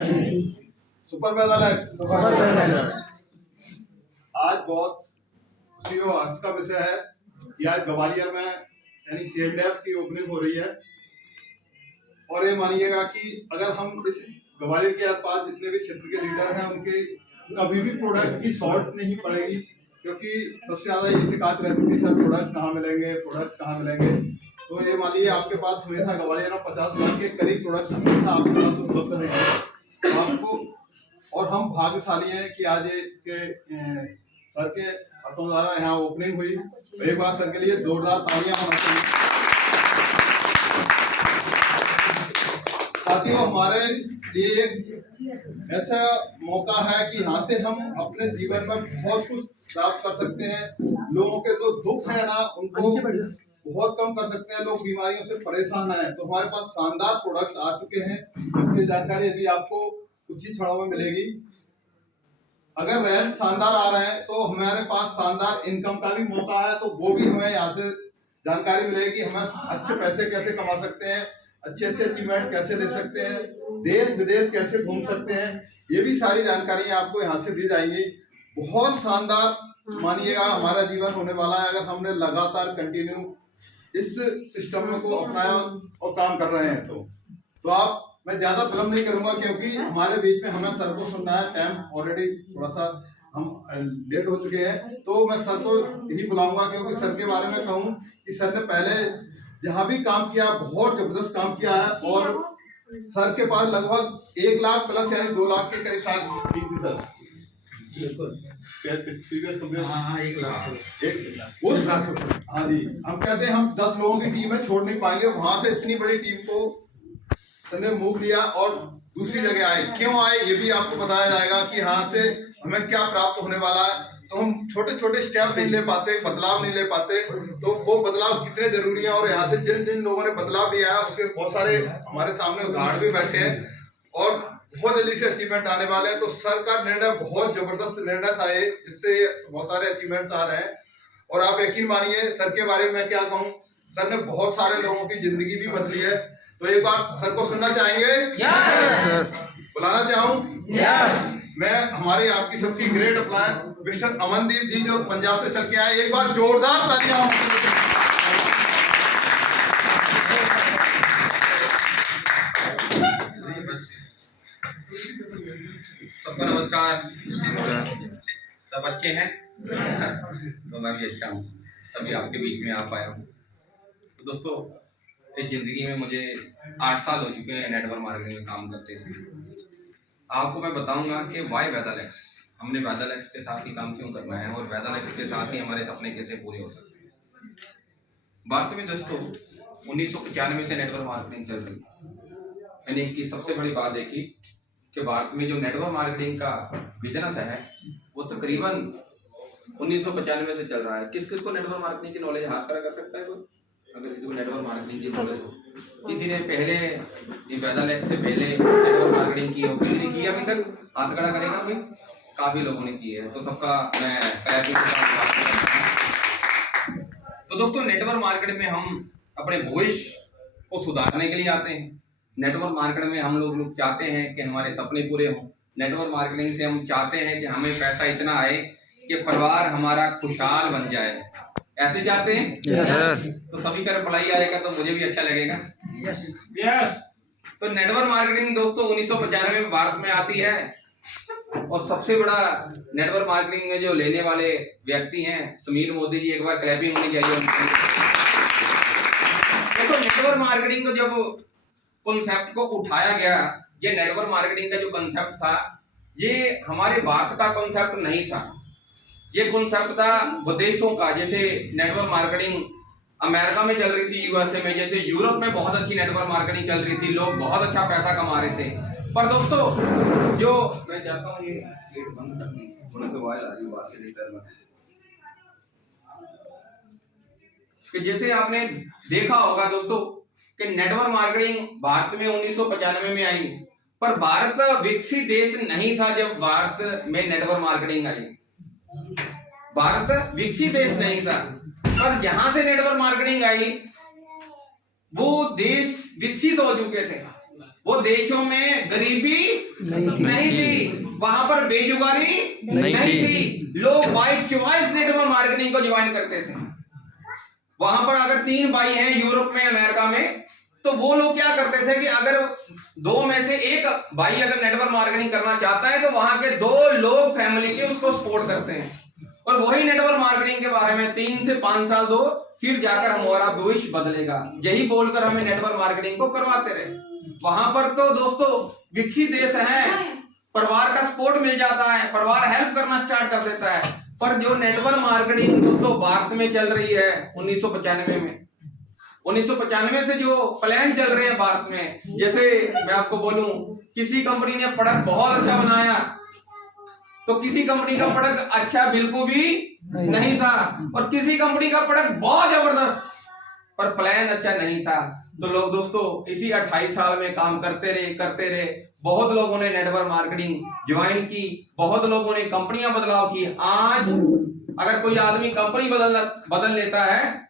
Super balance. आज बहुत खुशी और हर्ष का विषय है कि आज ग्वालियर में यानी CNDF की ओपनिंग हो रही है। और ये मानिएगा कि अगर हम इस ग्वालियर के आसपास जितने भी क्षेत्र के लीडर हैं उनके कभी भी प्रोडक्ट की शॉर्ट नहीं पड़ेगी, क्योंकि सबसे ज्यादा ये शिकायत रहती थी, सर प्रोडक्ट कहाँ मिलेंगे। तो ये मानिए आपके पास हमेशा ग्वालियर में 50 लाख के करीब प्रोडक्ट हमेशा आपके पास उपलब्ध रहेंगे आपको। और हम भाग्यशाली हैं कि आज ये इसके सर के हाथों द्वारा यहाँ ओपनिंग हुई। तो एक बार सर के लिए जोरदार तालियां होना चाहिए। साथियों, हमारे लिए एक ऐसा मौका है कि यहाँ से हम अपने जीवन में बहुत कुछ प्राप्त कर सकते हैं। लोगों के जो दुख है ना, उनको बहुत कम कर सकते हैं। लोग बीमारियों से परेशान हैं, तो हमारे पास शानदार प्रोडक्ट आ चुके हैं, इसकी जानकारी अभी आपको कुछ ही क्षणों में मिलेगी। अगर रेंट शानदार आ रहे हैं तो हमारे पास शानदार इनकम का भी मौका है, तो वो भी हमें यहाँ से जानकारी मिलेगी। हमें अच्छे पैसे कैसे कमा सकते हैं, अच्छे अचीवमेंट कैसे ले सकते हैं, देश विदेश कैसे घूम सकते हैं, ये भी सारी जानकारी आपको यहाँ से दी जाएंगी। बहुत शानदार मानिएगा हमारा जीवन होने वाला है, अगर हमने लगातार कंटिन्यू इस सिस्टम को अपनाया और काम कर रहे हैं। तो आप, मैं ज्यादा विलंब नहीं करूंगा क्योंकि हमारे बीच में हमें सर को सुनना है। टाइम ऑलरेडी थोड़ा सा हम लेट हो चुके हैं, तो मैं सर को यही बुलाऊंगा, क्योंकि सर के बारे में कहूं कि सर ने पहले जहां भी काम किया बहुत जबरदस्त काम किया है। और सर के पास लगभग 1 लाख प्लस यानी 2 लाख के करीब साथ ठीक थी सर। हाँ जी, हम कहते हैं हम 10 लोगों की टीम है, छोड़ नहीं पाएंगे। वहां से इतनी बड़ी टीम को ने मूव लिया और दूसरी जगह आए। क्यों आए ये भी आपको बताया जाएगा कि यहाँ से हमें क्या प्राप्त होने वाला है। तो हम छोटे छोटे स्टेप नहीं ले पाते, बदलाव नहीं ले पाते, तो वो बदलाव कितने जरूरी है। और यहाँ से जिन जिन लोगों ने बदलाव लिया है उसके बहुत सारे हमारे सामने उदाहरण भी बैठे हैं और बहुत जल्दी से अचीवमेंट आने वाले हैं। तो सर का निर्णय बहुत जबरदस्त निर्णय था ये, जिससे बहुत सारे अचीवमेंट्स आ रहे हैं। और आप यकीन मानिए सर के बारे में क्या कहूँ, सर ने बहुत सारे लोगों की जिंदगी भी बदली है। तो एक बार सर को सुनना चाहेंगे? yes! बुलाना चाहूँ? yes! मैं हमारे आपकी सबकी ग्रेट अप्लायन मिस्टर अमनदीप जी जो पंजाब से चल के आए, एक बार जोरदार तालियां। सबको नमस्कार। सब अच्छे हैं? तो मैं भी अच्छा हूँ, तभी आपके बीच में आ पाया हूँ। तो दोस्तों, इस जिंदगी में मुझे 8 साल हो चुके हैं नेटवर्क मार्केटिंग में काम करते हुए। आपको मैं बताऊंगा कि वाई वेदालेक्स, हमने वेदालेक्स के साथ ही काम क्यों करना है और वेदालेक्स के साथ ही हमारे सपने कैसे पूरे हो सकते हैं। भारत में दोस्तों 1995 से नेटवर्क मार्केटिंग चल रही है। मैंने इनकी सबसे बड़ी बात देखी कि भारत में जो नेटवर्क मार्केटिंग का बिजनेस है वो तकरीबन 1995 से चल रहा है। किस किस को नेटवर्क मार्केटिंग की नॉलेज हाथ खड़ा कर सकता है कोई? अगर किसी को नेटवर्क मार्केटिंग की नॉलेज हो, किसी ने पहले वेदालेक्स से पहले नेटवर्क मार्केटिंग की हो, किसी ने किया अभी तक? हाथ खड़ा करेगा कोई? काफी लोगों ने की है, तो सबका मैं क्लैपिंग के साथ बात करता हूं। तो दोस्तों, नेटवर्क मार्केट में हम अपने भविष्य को सुधारने के लिए आते हैं। नेटवर्क मार्केट में हम लोग चाहते हैं कि हमारे सपने पूरे हों। नेटवर्क मार्केटिंग से हम चाहते हैं कि हमें पैसा इतना आए कि परिवार हमारा खुशहाल बन जाए। ऐसे चाहते हैं? yes, तो सभी का रिप्लाई आएगा तो मुझे भी अच्छा लगेगा। yes. तो नेटवर्क मार्केटिंग दोस्तों 1995 में भारत में आती है और सबसे बड़ा नेटवर्क मार्केटिंग में जो लेने वाले व्यक्ति हैं समीर मोदी जी, एक बार क्लैपिंग होनी चाहिए उनकी। तो नेटवर्क मार्केटिंग को जब कॉन्सेप्ट को उठाया गया, ये नेटवर्क मार्केटिंग का जो कॉन्सेप्ट था ये हमारे भारत का कॉन्सेप्ट नहीं था, ये कॉन्सेप्ट था विदेशों का। जैसे नेटवर्क मार्केटिंग अमेरिका में चल रही थी, यूएसए में, जैसे यूरोप में बहुत अच्छी नेटवर्क मार्केटिंग चल रही थी, लोग बहुत अच्छा पैसा कमा रहे थे। पर दोस्तों, जो मैं चाहता हूँ ये गेट बंद करनी, थोड़ी सी आवाज आ रही है बाहर से लीटर में, कि जैसे आपने देखा होगा दोस्तों कि नेटवर्क मार्केटिंग भारत में 1995 में आई, पर भारत विकसित देश नहीं था जब भारत में नेटवर्क मार्केटिंग आई। भारत विकसित देश नहीं था, पर जहां से नेटवर्क मार्केटिंग आई वो देश विकसित हो चुके थे। वो देशों में गरीबी नहीं थी, वहां पर बेरोजगारी नहीं थी। लोग वाइट चॉइस नेटवर्क मार्केटिंग को ज्वाइन करते थे। वहां पर अगर 3 भाई हैं यूरोप में, अमेरिका में, तो वो लोग क्या करते थे कि अगर 2 में से एक भाई अगर नेटवर्क मार्केटिंग करना चाहता है तो वहां के 2 लोग फैमिली के उसको सपोर्ट करते हैं, और वही नेटवर्क मार्केटिंग के बारे में 3 से 5 साल दो, फिर जाकर हमारा भविष्य बदलेगा, यही बोलकर हमें नेटवर्क मार्केटिंग को करवाते रहे। वहां पर तो दोस्तों विकसित देश है, परिवार का सपोर्ट मिल जाता है, परिवार हेल्प करना स्टार्ट कर देता है। पर जो नेटवर्क मार्केटिंग दोस्तों भारत में चल रही है 1995 में, 1995 से जो प्लान चल रहे हैं भारत में, जैसे मैं आपको बोलूं, किसी कंपनी ने प्रोडक्ट बहुत अच्छा बनाया तो किसी कंपनी का प्रोडक्ट अच्छा बिल्कुल भी नहीं था, और किसी कंपनी का प्रोडक्ट बहुत जबरदस्त पर प्लान अच्छा नहीं था। तो लोग दोस्तों इसी 28 साल में काम करते रहे। बहुत लोगों ने नेटवर्क मार्केटिंग ज्वाइन की, बहुत लोगों ने कंपनियां बदलाव की। आज अगर कोई आदमी कंपनी बदल लेता है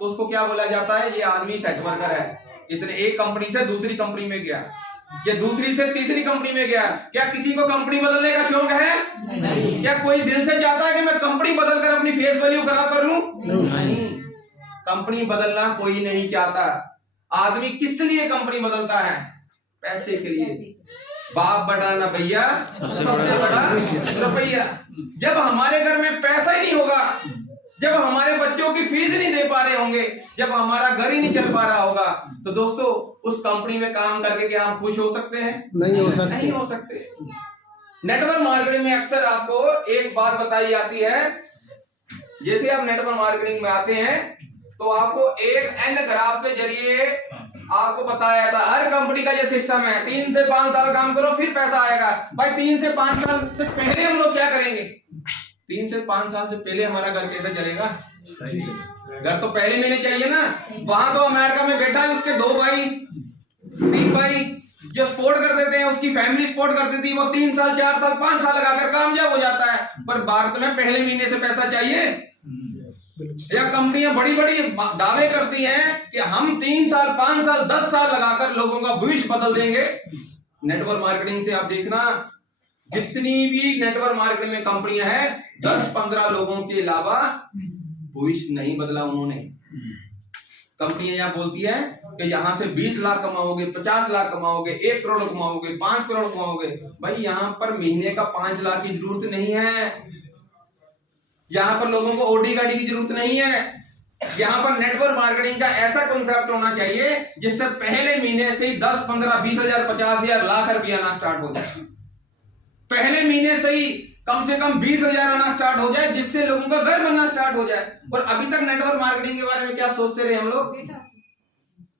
तो उसको क्या बोला जाता है, ये आदमी सेट वर्कर है, इसने एक कंपनी से दूसरी कंपनी में गया, ये दूसरी से तीसरी कंपनी में गया। क्या किसी को कंपनी बदलने का शौक है? नहीं। क्या कोई दिल से चाहता है कि मैं कंपनी बदलकर अपनी फेस वैल्यू खराब कर लूं? नहीं। कंपनी बदलना कोई नहीं चाहता। आदमी किस लिए कंपनी बदलता है? पैसे के लिए। बाप बड़ा ना भैया, सबसे बड़ा रुपया। जब हमारे घर में पैसा ही नहीं होगा, जब हमारे बच्चों की फीस नहीं दे पा रहे होंगे, जब हमारा घर ही नहीं चल पा रहा होगा, तो दोस्तों उस कंपनी में काम करके क्या हम खुश हो सकते हैं? नहीं हो सकते। नेटवर्क मार्केटिंग में अक्सर आपको एक बात बताई जाती है, जैसे आप नेटवर्क मार्केटिंग में आते हैं तो आपको एक एन ग्राफ के जरिए आपको बताया जाता है, हर कंपनी का ये सिस्टम है, 3 से 5 साल काम करो फिर पैसा आएगा। भाई 3 से 5 साल से पहले हम लोग क्या करेंगे? 3 से 5 साल से पहले हमारा घर कैसे चलेगा? घर तो पहले मिलने चाहिए ना। वहां तो अमेरिका में बैठा है, उसके 2 भाई 3 भाई जो सपोर्ट कर देते हैं, उसकी फैमिली सपोर्ट करती थी, वो 3 साल 4 साल 5 साल लगाकर कामयाब हो जाता है। पर भारत में पहले महीने से पैसा चाहिए। या कंपनियां बड़ी बड़ी दावे करती हैं कि हम 3 साल 5 साल 10 साल लगाकर लोगों का भविष्य बदल देंगे। नेटवर्क मार्केटिंग से आप देखना, जितनी भी नेटवर्क मार्केटिंग में कंपनियां हैं, 10-15 लोगों के अलावा भविष्य नहीं बदला उन्होंने। कंपनियां यहाँ बोलती है कि यहाँ से 20 लाख कमाओगे, 50 लाख कमाओगे, 1 करोड़ कमाओगे, 5 करोड़ कमाओगे। भाई यहाँ पर महीने का 5 लाख की जरूरत नहीं है। यहाँ पर लोगों को ओडी गाड़ी की जरूरत नहीं है। यहाँ पर नेटवर्क मार्केटिंग का ऐसा कॉन्सेप्ट होना चाहिए जिससे पहले महीने से ही 10, 15, 20 हजार, 50 हजार, लाख रुपया आना स्टार्ट हो जाए। पहले महीने से ही कम से कम 20 हजार आना स्टार्ट हो जाए, जिससे लोगों का घर बनना स्टार्ट हो जाए। और अभी तक नेटवर्क मार्केटिंग के बारे में क्या सोचते रहे हम लोग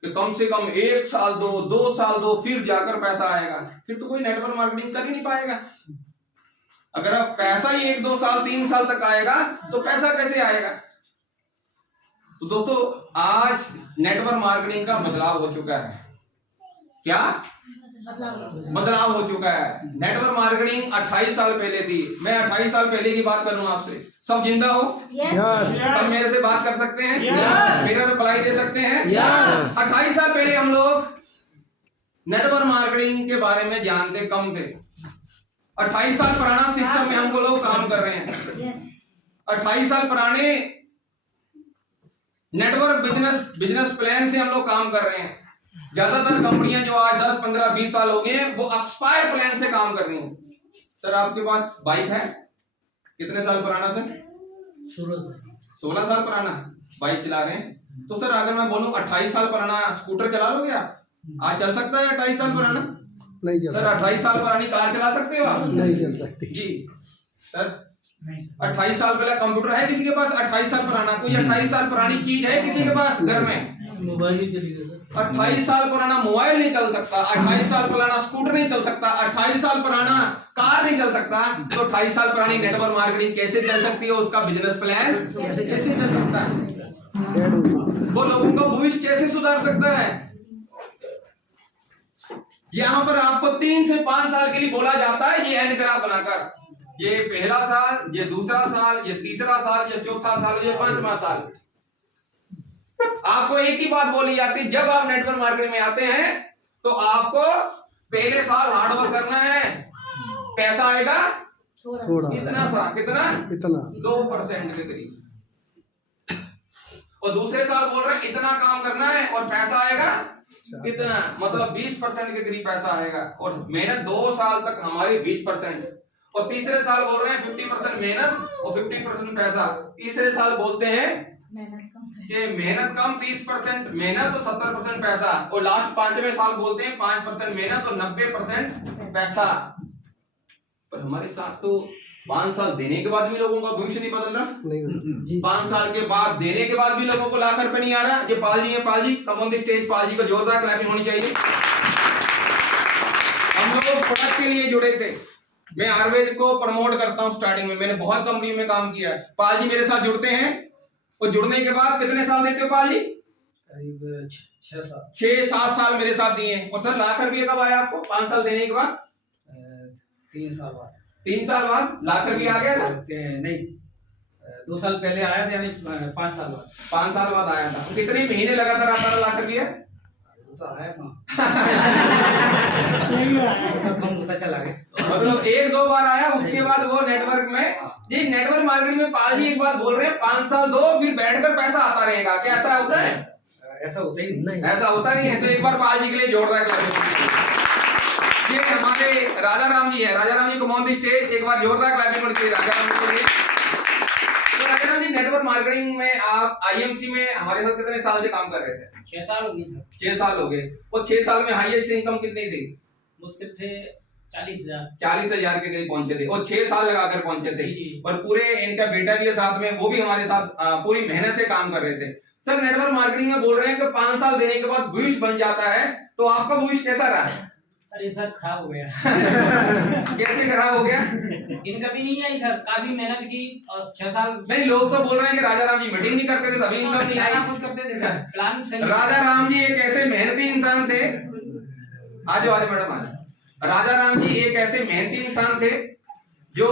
कि कम से कम 1 साल दो, 2 साल दो, फिर जाकर पैसा आएगा। फिर तो कोई नेटवर्क मार्केटिंग कर ही नहीं पाएगा। अगर आप पैसा ही 1, 2 साल 3 साल तक आएगा तो पैसा कैसे आएगा? तो दोस्तों आज नेटवर्क मार्केटिंग का बदलाव हो चुका है। क्या बदलाव हो चुका है? नेटवर्क मार्केटिंग 28 साल पहले थी। मैं 28 साल पहले की बात करूं आपसे। सब जिंदा हो? सब मेरे से बात कर सकते हैं? मेरा रिप्लाई दे सकते हैं? 28 साल पहले हम लोग नेटवर्क मार्केटिंग के बारे में जानते कम थे। 28 साल पुराना सिस्टम में हमको लोग काम कर रहे हैं। 28 साल पुराने नेटवर्क बिजनेस प्लान से हम लोग काम कर रहे हैं। ज्यादातर कंपनियां जो आज 10, 15, 20 साल हो गए हैं, वो एक्सपायर प्लान से काम कर रही हैं। सर आपके पास बाइक है, कितने साल पुराना सर? 16 साल पुराना बाइक चला रहे हैं। तो सर अगर मैं बोलूं 28 साल पुराना स्कूटर चला लोगे आप? आज चल सकता है 28 साल पुराना? नहीं चलता। सर 28 साल पुरानी कार चला सकते हो आप? नहीं चल सकती जी। सर 28 साल पहले कंप्यूटर है किसी के पास? 28 साल पुराना कोई 28 साल पुरानी चीज है किसी के पास घर में? मोबाइल ही चलेगा। 28 साल पुराना मोबाइल नहीं चल सकता, 28 साल पुराना स्कूटर नहीं चल सकता, 28 साल पुराना कार नहीं चल सकता। तो 28 साल पुरानी नेटवर्क मार्केटिंग कैसे चल सकती है? उसका बिजनेस प्लान कैसे चल सकता है? वो लोगों का भविष्य कैसे सुधार सकता है? यहाँ पर आपको 3 से 5 साल के लिए बोला जाता है, ये एन ग्राफ बनाकर, ये पहला साल, ये दूसरा साल, ये तीसरा साल, ये चौथा साल, ये 5वां साल। आपको एक ही बात बोली जाती है, जब आप नेटवर्क मार्केटिंग में आते हैं तो आपको पहले साल हार्डवर्क करना है, पैसा आएगा थोड़ा कितना सा, कितना इतना 2% के करीब। और दूसरे साल बोल रहे हैं इतना काम करना है और पैसा आएगा कितना, मतलब 20% के करीब पैसा आएगा। और मेहनत 2 साल तक हमारी 20%। और तीसरे साल बोल रहे हैं 50% मेहनत और 50% पैसा। तीसरे साल बोलते हैं कि मेहनत कम 30% मेहनत और 70% पैसा। और लास्ट 5वें साल बोलते हैं 5% मेहनत और 90% पैसा। पर हमारे साथ तो 5 साल देने के बाद भी लोगों का भविष्य नहीं बदल रहा। नहीं 5 साल के बाद देने के बाद भी लोगों को ₹1,00,000 नहीं आ रहा। ये पाल जी है, Pal ji come on the stage. Pal ji को जोरदार क्लैपिंग होनी चाहिए। हम लोग प्रोडक्ट के लिए जुड़े थे। मैं आयुर्वेद को प्रमोट करता हूँ। स्टार्टिंग में मैंने बहुत कंपनी में काम किया है। पाल जी मेरे साथ जुड़ते हैं और जुड़ने के बाद कितने साल देते हो पाल जी? करीब 6-7 साल मेरे साथ दिए। और सर ₹1,00,000 कब आया आपको 5 साल देने के बाद? 3 साल बाद। 3 साल बाद ₹1,00,000 आ गया था? नहीं, 2 साल पहले आया था, यानी 5 साल बाद। 5 साल बाद आया था। कितने महीने लगातार आता था ₹1,00,000? तो आया ना कम होता चला गया। मतलब 1-2 बार आया, उसके बाद वो नेटवर्क में, ये नेटवर्क मार्केटिंग में पाल जी एक बात बोल रहे हैं 5 साल दो फिर बैठकर पैसा आता रहेगा। क्या ऐसा होता है? ऐसा होता ही नहीं। ऐसा होता नहीं है। तो एक बार पाल जी के लिए जोरदार क्लैपिंग। ये हमारे राजा राम जी है। राजा राम जी को ऑन द स्टेज एक बार जोरदार क्लैपिंग होनी चाहिए राजा राम जी के लिए। तो राजा राम जी नेटवर्क मार्केटिंग में आप आईएमसी में हमारे साथ कितने साल से काम कर रहे थे? 6 साल हो गए सर। 6 साल हो गए। और 6 साल में हाईएस्ट इनकम कितनी थी? मुश्किल से 40,000। 40,000 के करीब पहुंचे थे और 6 साल लगाकर पहुंचे थे। जी। और पूरे इनका बेटा भी है साथ में, वो भी हमारे साथ पूरी मेहनत से काम कर रहे थे। सर नेटवर्क मार्केटिंग में बोल रहे हैं कि 5 साल देने के बाद भविष्य बन जाता है। तो आपका भविष्य कैसा रहा है? अरे सर खराब हो गया। कैसे खराब हो गया? इनकम भी नहीं आई सर, काफी मेहनत की और 6 साल नहीं, लोग तो बोल रहे हैं कि राजा राम जी मीटिंग नहीं करते थे तभी इनकम नहीं आई। सारा कुछ करते थे सर, प्लान सही। राजा राम जी एक ऐसे मेहनती इंसान थे। आज मैडम आज राजा राम जी एक ऐसे मेहनती इंसान थे जो,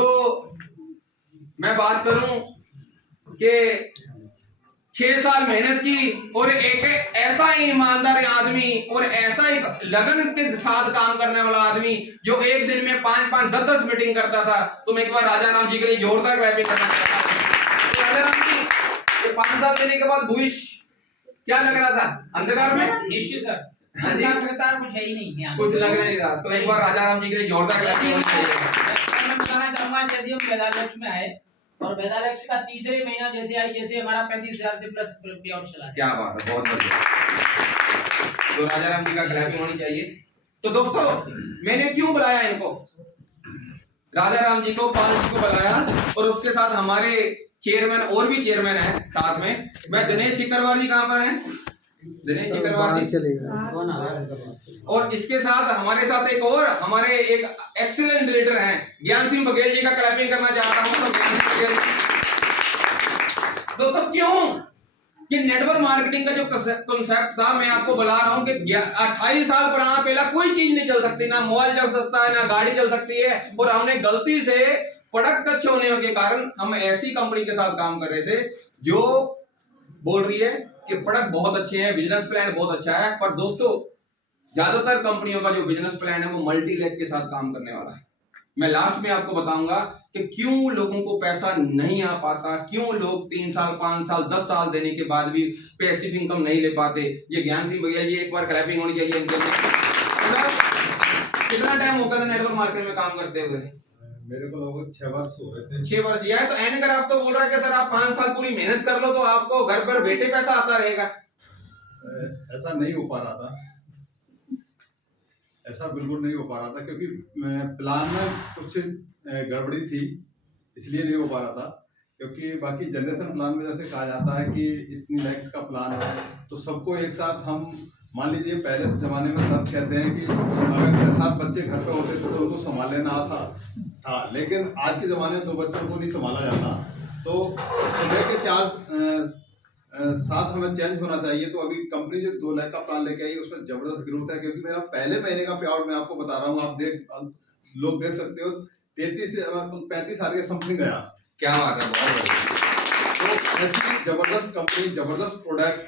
मैं बात करूं कि 6 साल मेहनत की और एक ऐसा ही ईमानदार आदमी और ऐसा एक लगन के साथ काम करने वाला आदमी जो एक दिन में 5-5, 10-10 मीटिंग करता था। तो मैं एक बार राजा राम जी के लिए जोरदार क्लैपिंग करना चाहता हूं। तो राजा राम जी ये 5 साल देने के बाद भविष्य क्या लग रहा था? अंधकार में? निश्चित सर। हाँ जी। अंधकार कुछ है ही नहीं यहाँ। कुछ लग नहीं रहा। तो एक बार राजा राम जी के लिए जोरदार क्लैपिंग होनी चाहिए। मैं बताना चाहूंगा जैसे हम वेदालक्ष में आए और वेदालक्ष का तीसरे महीना जैसे आई, जैसे हमारा 35,000 से प्लस पे आउट चला। क्या बात है, बहुत बढ़िया। तो राजा राम जी का क्लैपिंग होनी चाहिए। तो दोस्तों मैंने क्यों बुलाया इनको, राजा राम जी को, पाल जी को बुलाया और उसके साथ हमारे चेयरमैन और भी चेयरमैन है साथ में। मैं दिनेश सिकरवार जी कहाँ पर हैं? दिनेश सिकरवार जी चलेगा। और इसके साथ हमारे साथ एक और हमारे एक एक्सीलेंट लीडर हैं ज्ञान सिंह बघेल जी का क्लैपिंग करना चाहता हूं। तो ज्ञान सिंह बघेल दोस्तों क्यों कि नेटवर्क मार्केटिंग का जो कॉन्सेप्ट था, मैं आपको बुला रहा हूं कि 28 साल पुराना पहला कोई चीज नहीं चल सकती, ना मोबाइल चल सकता है, ना गाड़ी चल सकती है। और हमने गलती से प्रोडक्ट अच्छे होने के कारण हम ऐसी कंपनी के साथ काम कर रहे थे जो बोल रही है कि प्रोडक्ट बहुत अच्छे हैं, बिजनेस प्लान बहुत अच्छा है। पर दोस्तों ज्यादातर कंपनियों का जो बिजनेस प्लान है वो मल्टी लेग के साथ काम करने वाला है। मैं लास्ट में आपको बताऊंगा कि क्यों लोगों को पैसा नहीं आ पाता, क्यों लोग 3 साल 5 साल 10 साल देने के बाद भी पैसिव इनकम नहीं ले पाते। ये ज्ञान सिंह बघेल जी, एक बार क्लैपिंग होनी चाहिए इनके लिए। कितना टाइम हो गया था नेटवर्क मार्केट में काम करते हुए? मेरे को लगभग 6 वर्ष हो गए थे। 6 वर्ष दिया है। तो एनकर आप तो बोल रहा है कि सर आप 5 साल पूरी मेहनत कर लो तो आपको घर पर बैठे पैसा आता रहेगा। ऐसा नहीं हो पा रहा था, ऐसा बिल्कुल नहीं हो पा रहा था क्योंकि प्लान में कुछ गड़बड़ी थी, इसलिए नहीं हो पा रहा था। क्योंकि बाकी जनरेशन प्लान में जैसे कहा जाता है कि इतनी लाइफ का प्लान है तो सबको एक साथ हम, मान लीजिए पहले जमाने में सब कहते हैं कि अगर 6-7 बच्चे घर पे होते तो उनको संभाल लेना आसान था, लेकिन आज के ज़माने में 2 बच्चों को नहीं संभाला जाता। तो सुबह के 4-7 हमें चेंज होना चाहिए। तो अभी कंपनी जो 2 लाख का प्लान लेके आई उसमें जबरदस्त ग्रोथ है, क्योंकि मेरा पहले महीने का पे आउट मैं आपको बता रहा हूँ, आप लोग देख सकते हो 33 से 35 साल के समथिंग गया। क्या बात है, बहुत बढ़िया। तो ऐसी जबरदस्त कंपनी, जबरदस्त प्रोडक्ट,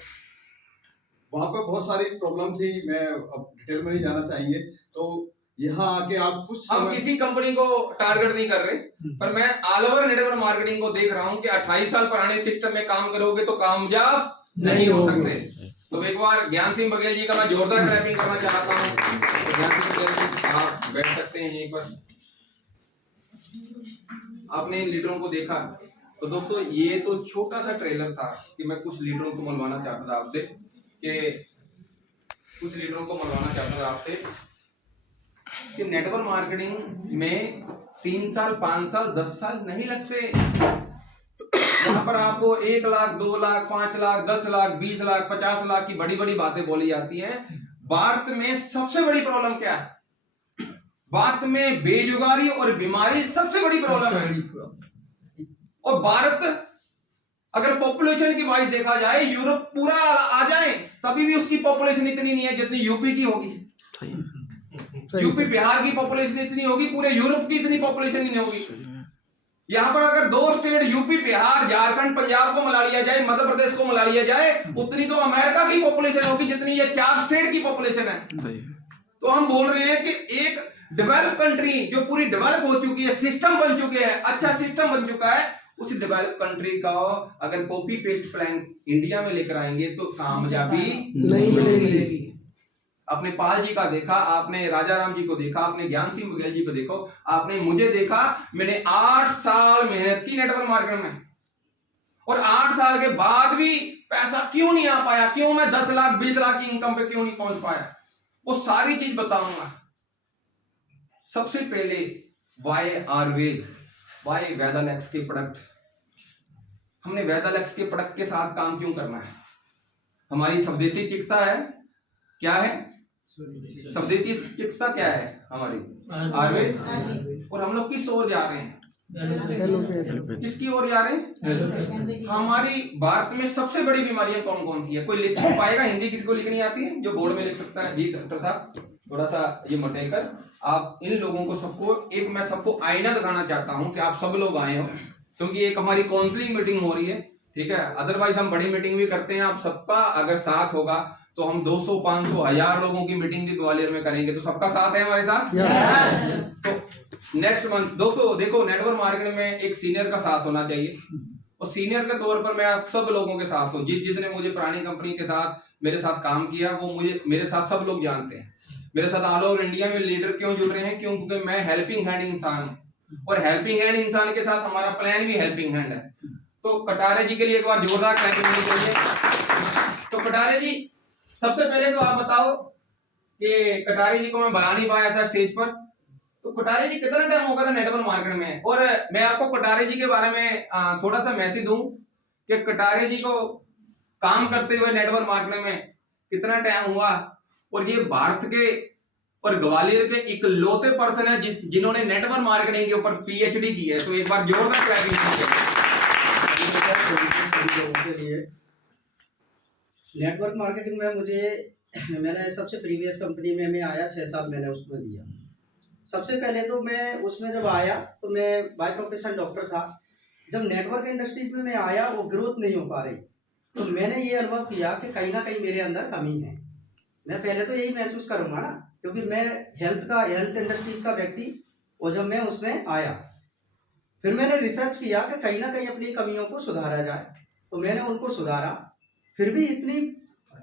वहाँ पे बहुत सारी प्रॉब्लम थी, मैं अब डिटेल में नहीं जाना चाहेंगे। तो यहाँ आके आप कुछ हम समय किसी कंपनी को टारगेट नहीं कर रहे, पर मैं ऑल ओवर नेटवर्क मार्केटिंग को देख रहा हूं कि 28 साल पुराने सिस्टम में काम करोगे तो कामयाब नहीं हो सकते। तो एक बार ज्ञान सिंह बघेल जी का मैं जोरदार क्लैपिंग करना चाहता हूं। तो ज्ञान सिंह बघेल जी आप बैठ सकते हैं यहीं पर। आपने इन लीडरों को देखा। तो दोस्तों ये तो छोटा सा ट्रेलर था कि मैं कुछ लीडरों को मिलवाना चाहता था आपसे, कि नेटवर्क मार्केटिंग में 3 साल 5 साल 10 साल नहीं लगते। यहाँ पर आपको 1 लाख 2 लाख 5 लाख 10 लाख 20 लाख 50 लाख की बड़ी बड़ी बातें बोली जाती हैं। भारत में सबसे बड़ी प्रॉब्लम क्या है? भारत में बेरोजगारी और बीमारी सबसे बड़ी प्रॉब्लम है। और भारत अगर पॉपुलेशन की वाइज देखा जाए, यूरोप पूरा आ जाए तभी भी उसकी पॉपुलेशन इतनी नहीं है जितनी यूपी की होगी। यूपी बिहार की पॉपुलेशन इतनी होगी, पूरे यूरोप की इतनी पॉपुलेशन नहीं होगी। यहाँ पर अगर 2 स्टेट यूपी बिहार झारखंड पंजाब को मिला लिया जाए, मध्य प्रदेश को मिला लिया जाए, उतनी तो अमेरिका की पॉपुलेशन होगी जितनी ये 4 स्टेट की पॉपुलेशन है। तो हम बोल रहे हैं कि एक डेवलप कंट्री जो पूरी डेवलप हो चुकी है, सिस्टम बन चुके हैं, अच्छा सिस्टम बन चुका है, उस डेवलप कंट्री का अगर कॉपी पेस्ट प्लान इंडिया में लेकर आएंगे तो कामयाबी नहीं मिलेगी। आपने पाल जी का देखा, आपने राजा राम जी को देखा, आपने ज्ञान सिंह बघेल जी को देखो, आपने मुझे देखा। मैंने 8 साल मेहनत की नेटवर्क मार्केट में, और 8 साल के बाद भी पैसा क्यों नहीं आ पाया, क्यों मैं 10 लाख 20 लाख की इनकम पे क्यों नहीं पहुंच पाया, वो सारी चीज बताऊंगा। सबसे पहले वाई वेदालेक्स के प्रोडक्ट। हमने वेदालेक्स के प्रोडक्ट के साथ काम क्यों करना है? हमारी स्वदेशी चिकित्सा है, क्या है स्वदेशी चिकित्सा, क्या है हमारी आयुर्वेद। और हम लोग किस ओर जा रहे हैं? किसकी ओर जा रहे हैं? हमारी भारत में सबसे बड़ी बीमारियां कौन कौन सी है? कोई लिख पाएगा? हिंदी किसी को लिखनी आती है जो बोर्ड में लिख सकता है? जी डॉक्टर साहब, थोड़ा सा ये मटेल कर आप इन लोगों को सबको एक, मैं सबको आईना दिखाना चाहता हूं कि आप सब लोग आए हो, क्योंकि एक हमारी काउंसलिंग मीटिंग हो रही है, ठीक है। अदरवाइज हम बड़ी मीटिंग भी करते हैं, आप सबका अगर साथ होगा तो हम 200 500 1000 लोगों की मीटिंग भी ग्वालियर में करेंगे। तो सबका साथ है हमारे साथ? तो नेक्स्ट मंथ दोस्तों देखो, नेटवर्क मार्केटिंग में एक सीनियर का साथ होना चाहिए, और सीनियर के तौर पर मैं आप सब लोगों के साथ हूँ। जिसने मुझे पुरानी कंपनी के साथ मेरे साथ काम किया वो मुझे, मेरे साथ सब लोग जानते हैं। मेरे साथ ऑल ओवर इंडिया में लीडर क्यों जुड़ रहे हैं? क्योंकि मैं हेल्पिंग हैंड इंसान हूँ, और हेल्पिंग हैंड इंसान के साथ हमारा प्लान भी हेल्पिंग हैंड है। तो कटारे जी के लिए एक बार जोरदार क्लैपिंग होनी चाहिए। तो कटारे जी, सबसे पहले तो आप बताओ कि कटारे जी को मैं बुला नहीं पाया था स्टेज पर, तो कटारे जी कितना टाइम हो गया था नेटवर्क मार्केट में? और मैं आपको कटारे जी के बारे में थोड़ा सा मैसेज दूं कि कटारे जी को काम करते हुए नेटवर्क मार्केट में कितना टाइम हुआ, और ये भारत के और ग्वालियर के इकलौते पर्सन है जिन्होंने नेटवर्क मार्केटिंग के ऊपर पीएचडी की है। तो एक बार जोरदार क्लैपिंग कीजिए। नेटवर्क मार्केटिंग में मैंने सबसे प्रीवियस कंपनी में मैं आया 6 साल मैंने उसमें दिया। सबसे पहले तो मैं उसमें जब आया तो मैं बाय प्रोफेशन डॉक्टर था। जब नेटवर्क इंडस्ट्रीज में मैं आया वो ग्रोथ नहीं हो पा रही, तो मैंने ये अनुभव किया कि कहीं ना कहीं मेरे अंदर कमी है। मैं पहले तो यही महसूस करूंगा ना, क्योंकि मैं हेल्थ इंडस्ट्रीज का व्यक्ति, और जब मैं उसमें आया फिर मैंने रिसर्च किया कि कहीं ना कहीं अपनी कमियों को सुधारा जाए, तो मैंने उनको सुधारा। फिर भी इतनी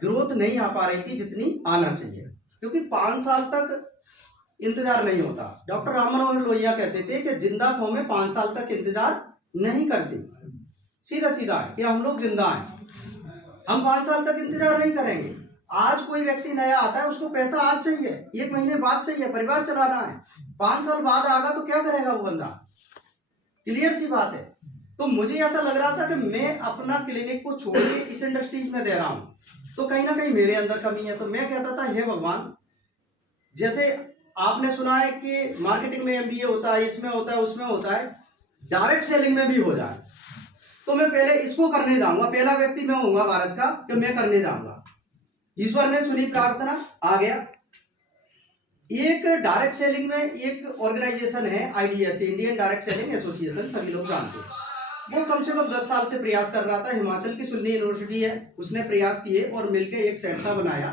ग्रोथ नहीं आ पा रही थी जितनी आना चाहिए, क्योंकि 5 साल तक इंतजार नहीं होता। डॉक्टर राम मनोहर लोहिया कहते थे कि जिंदा कौमें 5 साल तक इंतजार नहीं करती। सीधा सीधा है कि हम लोग जिंदा हैं, हम 5 साल तक इंतजार नहीं करेंगे। आज कोई व्यक्ति नया आता है, उसको पैसा आज चाहिए, 1 महीने बाद चाहिए, परिवार चलाना है। 5 साल बाद आएगा तो क्या करेगा वो बंदा? क्लियर सी बात है। तो मुझे ऐसा लग रहा था कि मैं अपना क्लिनिक को छोड़ के इस इंडस्ट्रीज में दे रहा हूँ, तो कहीं ना कहीं मेरे अंदर कमी है। तो मैं कहता था, हे भगवान, जैसे आपने सुना है कि मार्केटिंग में MBA होता है, इसमें होता है, उसमें होता है, डायरेक्ट सेलिंग में भी हो जाए, तो मैं पहले इसको करने जाऊंगा। पहला व्यक्ति मैं होऊंगा भारत का कि मैं करने जाऊंगा। ईश्वर ने सुनी प्रार्थना, आ गया। एक डायरेक्ट सेलिंग में एक ऑर्गेनाइजेशन है IDS, Indian direct selling association, सभी लोग जानते हैं। वो कम से कम 10 साल से प्रयास कर रहा था। हिमाचल की सुन्नी यूनिवर्सिटी है, उसने प्रयास किए और मिलकर एक सेट बनाया।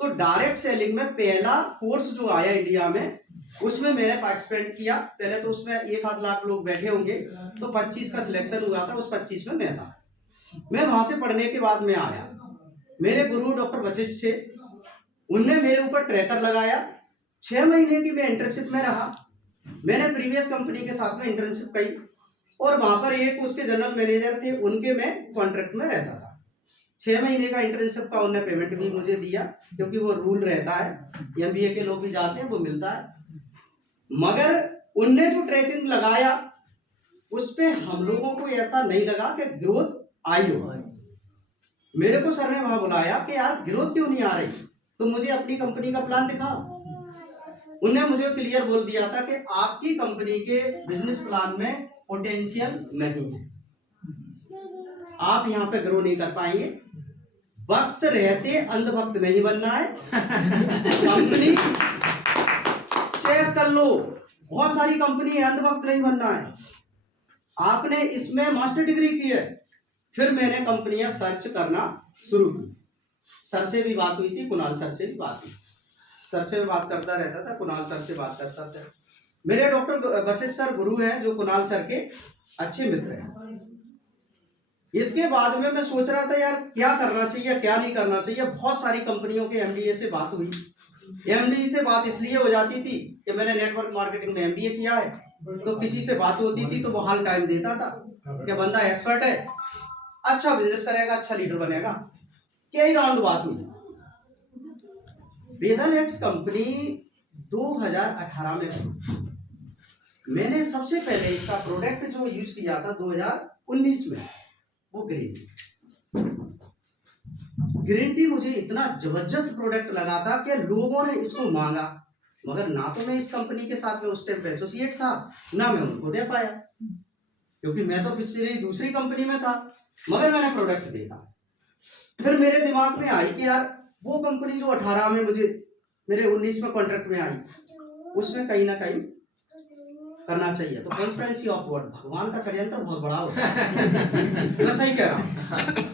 तो डायरेक्ट सेलिंग में पहला कोर्स जो आया इंडिया में, उसमें मैंने पार्टिसिपेट किया। पहले तो उसमें 1 लाख लोग बैठे होंगे, तो 25 का सिलेक्शन हुआ था, उस 25 में मैं था। मैं वहां से पढ़ने के बाद में आया, मेरे गुरु डॉक्टर वशिष्ठ से, उनने मेरे ऊपर ट्रैकर लगाया। 6 महीने की मैं इंटर्नशिप में रहा। मैंने प्रीवियस कंपनी के साथ में इंटर्नशिप की और वहां पर एक उसके जनरल मैनेजर थे, उनके मैं कॉन्ट्रैक्ट में रहता था। 6 महीने का इंटर्नशिप का उन्होंने पेमेंट भी मुझे दिया, क्योंकि वो रूल रहता है, MBA के लोग भी जाते हैं, वो मिलता है। मगर उनने जो ट्रैकिंग लगाया उस पे हम लोगों को ऐसा नहीं लगा कि ग्रोथ आई हो। मेरे को सर ने वहां बुलाया कि यार ग्रोथ क्यों नहीं आ रही, तो मुझे अपनी कंपनी का प्लान दिखाओ। उन्होंने मुझे क्लियर बोल दिया था कि आपकी कंपनी के बिजनेस प्लान में पोटेंशियल नहीं है, आप यहाँ पे ग्रो नहीं कर पाएंगे। वक्त रहते अंधभक्त नहीं बनना है। कंपनी चेक कर लो, बहुत सारी कंपनी है, अंधभक्त नहीं बनना है। आपने इसमें मास्टर डिग्री की है। फिर मैंने कंपनियां सर्च करना शुरू की। सर से भी बात हुई थी, कुणाल सर से भी बात हुई। सर से भी बात करता रहता था, कुणाल सर से बात करता था। मेरे डॉक्टर वशिष्ठ सर गुरु हैं, जो कुणाल सर के अच्छे मित्र हैं। इसके बाद में मैं सोच रहा था यार क्या करना चाहिए, क्या नहीं करना चाहिए। बहुत सारी कंपनियों के MBA से बात हुई। MD से बात इसलिए हो जाती थी कि मैंने नेटवर्क मार्केटिंग में MBA किया है, तो किसी से बात होती थी तो वो हाल टाइम देता था कि बंदा एक्सपर्ट है, अच्छा बिजनेस करेगा, अच्छा लीडर बनेगा। कई राउंड बात हुई। वेदालेक्स कंपनी 2018 में बनी। मैंने सबसे पहले इसका प्रोडक्ट जो यूज किया था 2019 में, वो ग्रीन टी मुझे इतना जबरदस्त प्रोडक्ट लगा था कि लोगों ने इसको मांगा। मगर ना तो मैं इस कंपनी के साथ में उस टाइम पे एसोसिएट था, ना मैं उनको दे पाया, क्योंकि मैं तो पिछली दूसरी कंपनी में था। मगर मैंने प्रोडक्ट देखा। फिर मेरे दिमाग में आई कि यार वो कंपनी जो 18 में मुझे मेरे 19 में कॉन्ट्रैक्ट में आई, उसमें कहीं ना कहीं करना चाहिए। तो कॉन्स्पिरेसी ऑफ वर्ड, भगवान का षड्यंत्र बहुत बड़ा होता है। मैं सही कह रहा हूँ।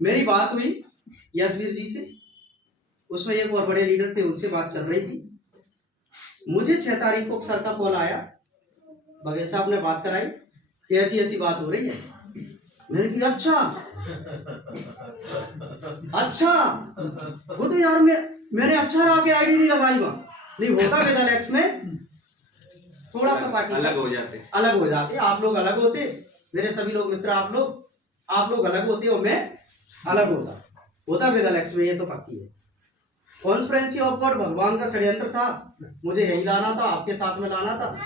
मेरी बात हुई यशवीर जी से, उसमें एक और बड़े लीडर थे, उनसे बात चल रही थी। मुझे 6 तारीख को सर का कॉल आया, बघेल साहब ने बात कराई कि ऐसी ऐसी बात हो रही है। मैंने कहा अच्छा, वो तो यार मैंने अच्छा रहा कि आईडी नहीं लगाई। वहाँ नहीं होता वेदालेक्स में थोड़ा सा पार्टी अलग हो जाते। आप लोग अलग होते, मेरे सभी लोग मित्र आप लोग अलग होते और मैं अलग होता वेदालेक्स में, ये तो पक्की है। कॉन्स्पिरेसी ऑफ गॉड, भगवान का षड्यंत्र था, मुझे यही लाना था, आपके साथ में लाना था।